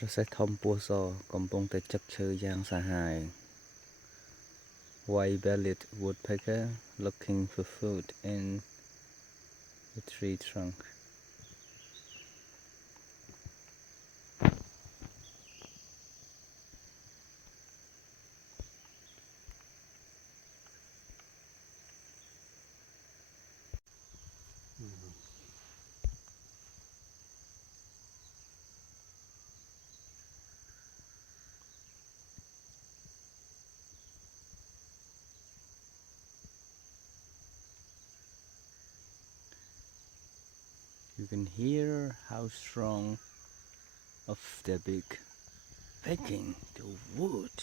ត្រសេះធំពស់សកំពុងតែចឹកឈើយ៉ាងសាហាវ White-bellied woodpecker looking for food in the tree trunk. You can hear how strong of their beak pecking the wood.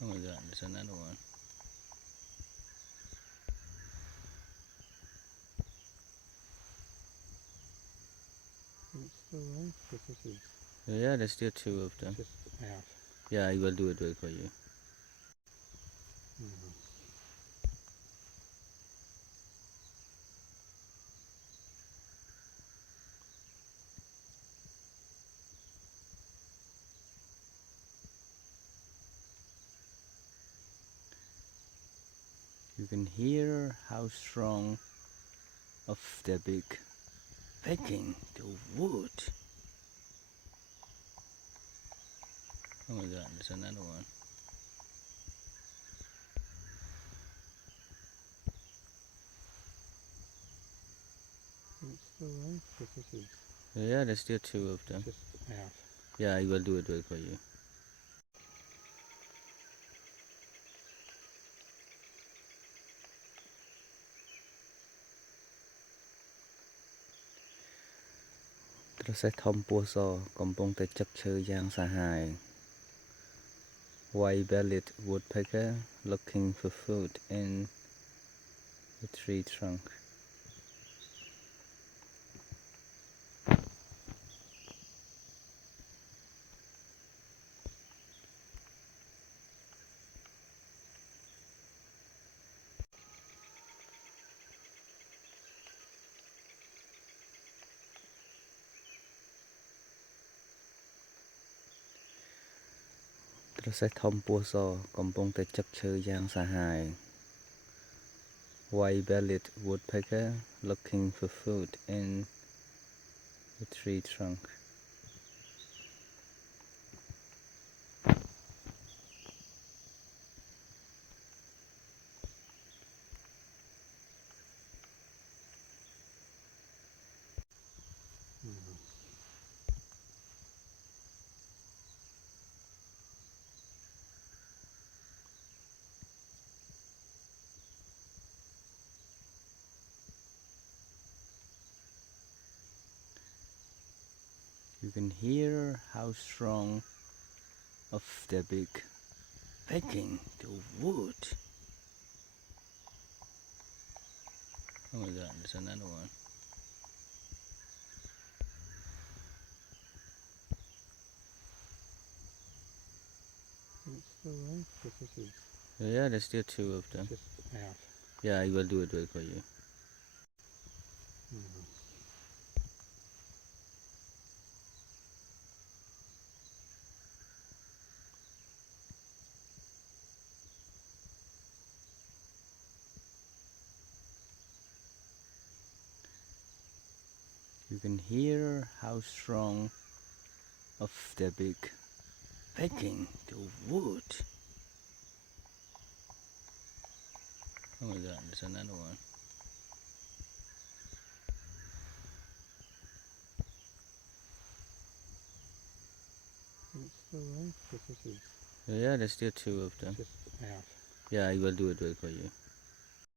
Oh my god, there's another one. Yeah, there's still two of them. Yeah, I will do it for you. You can hear how strong of their beak pecking the wood. Oh my god, there's another one. Yeah, there's still two of them. Yeah, I will do it for you.ត្រសេះធំពស់សកំពុងតែចឹកឈើយ៉ាងសាហាវ White-bellied woodpecker looking for food in the tree trunk.ត្រសេះធំពស់សកំពុងតែចឹកឈើយ៉ាងសាហាវ White-bellied woodpecker looking for food in the tree trunk. You can hear how strong of their beak pecking the wood. Oh my god, there's another one. Yeah, there's still two of them. Yeah, I will do it for you. You can hear how strong of their beak pecking the wood. Oh my god, there's another one. Yeah, there's still two of them. Yeah, I will do it for you.